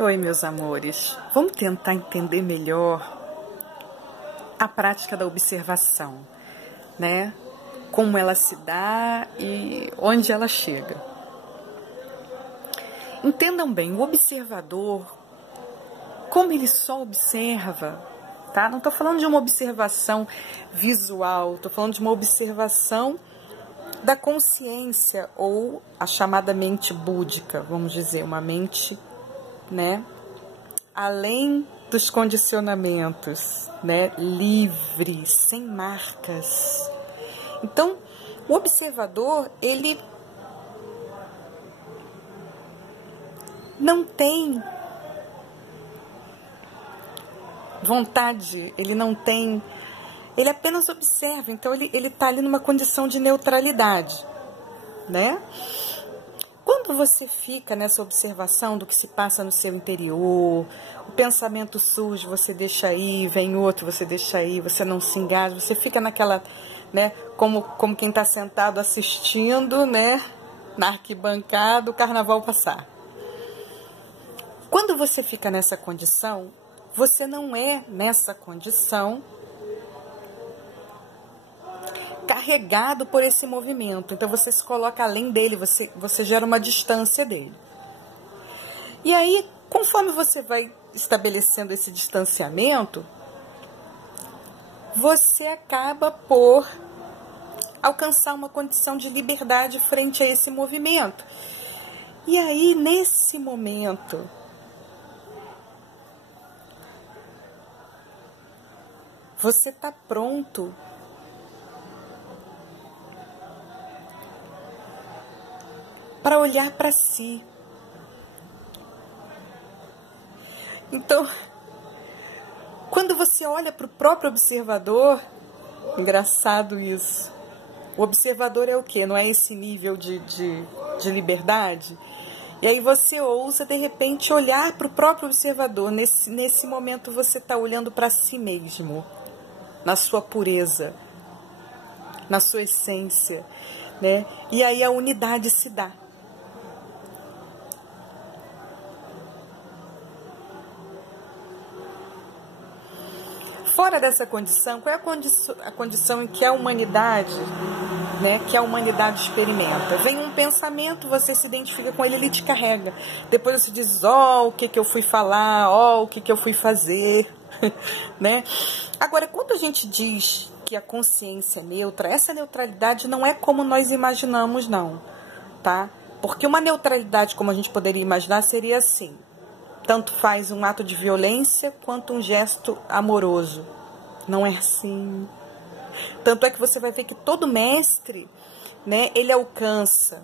Oi, meus amores. Vamos tentar entender melhor a prática da observação, né? Como ela se dá e onde ela chega. Entendam bem, o observador, como ele só observa, tá? Não estou falando de uma observação visual, estou falando de uma observação da consciência ou a chamada mente búdica, vamos dizer, uma mente, né, além dos condicionamentos, né, livre, sem marcas. Então, o observador, ele não tem vontade, ele não tem, ele apenas observa. Então, ele está ali numa condição de neutralidade, né? Quando você fica nessa observação do que se passa no seu interior, o pensamento surge, você deixa aí, vem outro, você deixa aí, você não se engaja, você fica naquela, né, como quem está sentado assistindo, né, na arquibancada, o carnaval passar. Quando você fica nessa condição, você não é nessa condição carregado por esse movimento. Então você se coloca além dele, você gera uma distância dele. E aí, conforme você vai estabelecendo esse distanciamento, você acaba por alcançar uma condição de liberdade frente a esse movimento. E aí, nesse momento, você está pronto para olhar para si. Então, quando você olha para o próprio observador, engraçado isso. O observador é o quê? Não é esse nível de liberdade? E aí você ousa, de repente, olhar para o próprio observador. Nesse momento você está olhando para si mesmo, na sua pureza, na sua essência, né? E aí a unidade se dá. Fora dessa condição, qual é a condição em que a humanidade, né, que a humanidade experimenta? Vem um pensamento, você se identifica com ele, ele te carrega. Depois você diz, o que eu fui falar, o que eu fui fazer, né? Agora, quando a gente diz que a consciência é neutra, essa neutralidade não é como nós imaginamos, não, tá? Porque uma neutralidade, como a gente poderia imaginar, seria assim: tanto faz um ato de violência quanto um gesto amoroso. Não é assim. Tanto é que você vai ver que todo mestre, né, ele alcança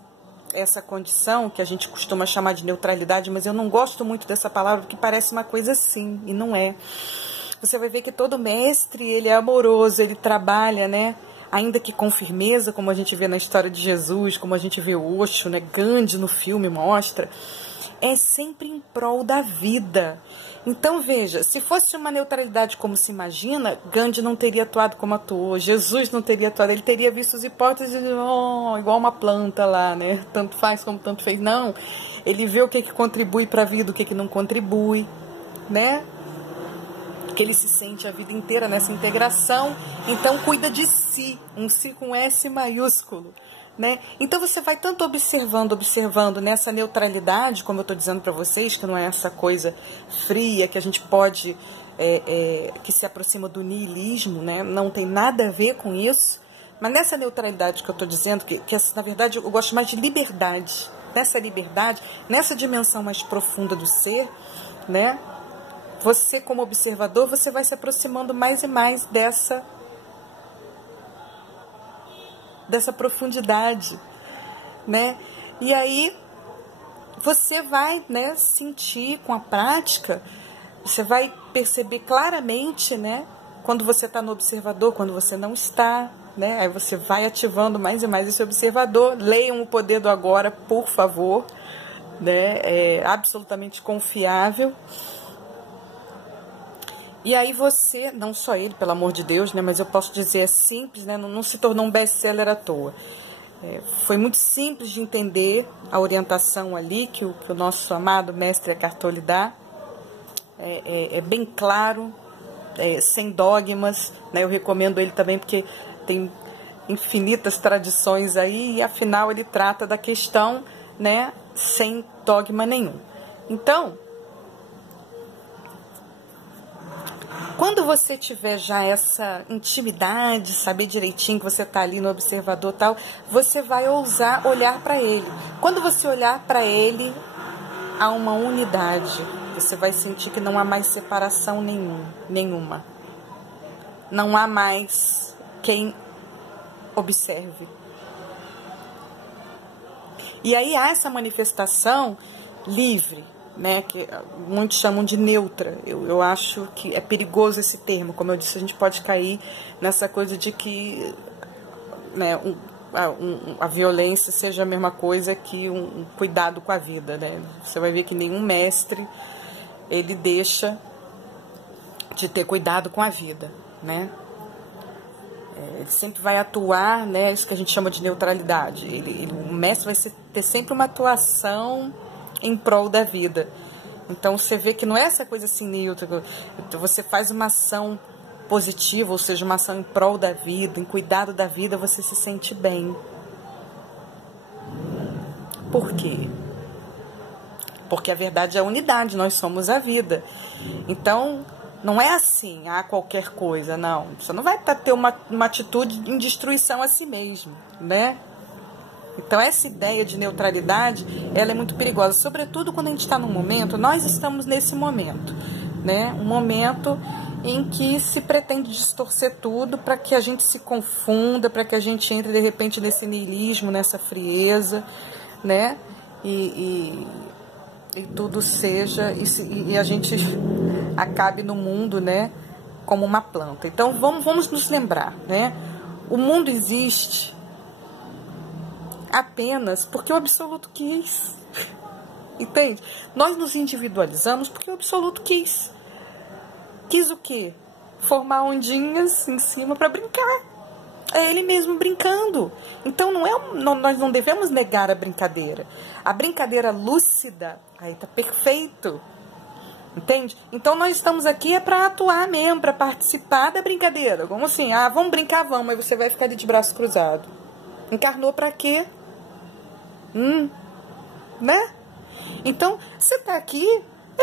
essa condição que a gente costuma chamar de neutralidade, mas eu não gosto muito dessa palavra porque parece uma coisa assim, e não é. Você vai ver que todo mestre, ele é amoroso, ele trabalha, né, ainda que com firmeza, como a gente vê na história de Jesus, como a gente vê o Osho, né, Gandhi no filme mostra, é sempre em prol da vida. Então, veja, se fosse uma neutralidade como se imagina, Gandhi não teria atuado como atuou, Jesus não teria atuado, ele teria visto as hipóteses igual uma planta lá, né? Tanto faz como tanto fez. Não, ele vê o que contribui para a vida, o que não contribui, né? Que ele se sente a vida inteira nessa integração, então cuida de si, um si com S maiúsculo. Né? Então você vai tanto observando nessa neutralidade, como eu estou dizendo para vocês, que não é essa coisa fria que a gente pode, que se aproxima do niilismo, né? Não tem nada a ver com isso, mas nessa neutralidade que eu estou dizendo, que na verdade eu gosto mais de liberdade, nessa liberdade, nessa dimensão mais profunda do ser, né? Você como observador, você vai se aproximando mais e mais dessa profundidade, né? E aí você vai, né, sentir com a prática, você vai perceber claramente, né, quando você está no observador, quando você não está, né? Aí você vai ativando mais e mais esse observador. Leiam O Poder do Agora, por favor, né? É absolutamente confiável. E aí você, não só ele, pelo amor de Deus, né, mas eu posso dizer, é simples, né, não se tornou um best-seller à toa. Foi muito simples de entender a orientação ali que o nosso amado mestre Eckhart Tolle dá. É bem claro, sem dogmas, né? Eu recomendo ele também porque tem infinitas tradições aí e afinal ele trata da questão, né, sem dogma nenhum. Então, quando você tiver já essa intimidade, saber direitinho que você está ali no observador e tal, você vai ousar olhar para ele. Quando você olhar para ele, há uma unidade. Você vai sentir que não há mais separação nenhuma. Não há mais quem observe. E aí há essa manifestação livre, né, que muitos chamam de neutra. Eu acho que é perigoso esse termo. Como eu disse, a gente pode cair nessa coisa de que, né, a violência seja a mesma coisa que um cuidado com a vida, né? Você vai ver que nenhum mestre ele deixa de ter cuidado com a vida, né? Ele sempre vai atuar, né, isso que a gente chama de neutralidade. O mestre vai ter sempre uma atuação em prol da vida. Então você vê que não é essa coisa assim neutra. Você faz uma ação positiva, ou seja, uma ação em prol da vida, em cuidado da vida, você se sente bem. Por quê? Porque a verdade é a unidade, nós somos a vida. Então, não é assim, qualquer coisa, não. Você não vai ter uma atitude em destruição a si mesmo, né? Então, essa ideia de neutralidade, ela é muito perigosa, sobretudo quando a gente está num momento, nós estamos nesse momento, né? Um momento em que se pretende distorcer tudo para que a gente se confunda, para que a gente entre, de repente, nesse niilismo, nessa frieza, né? E tudo seja, e a gente acabe no mundo, né, como uma planta. Então, vamos nos lembrar, né? O mundo existe apenas porque o absoluto quis. Entende? Nós nos individualizamos porque o absoluto quis. Quis o quê? Formar ondinhas em cima para brincar. É ele mesmo brincando. Então nós não devemos negar a brincadeira. A brincadeira lúcida, aí tá perfeito. Entende? Então nós estamos aqui para atuar mesmo, para participar da brincadeira. Como assim? Vamos brincar, vamos. Aí você vai ficar ali de braço cruzado. Encarnou para quê? Né? Então, você tá aqui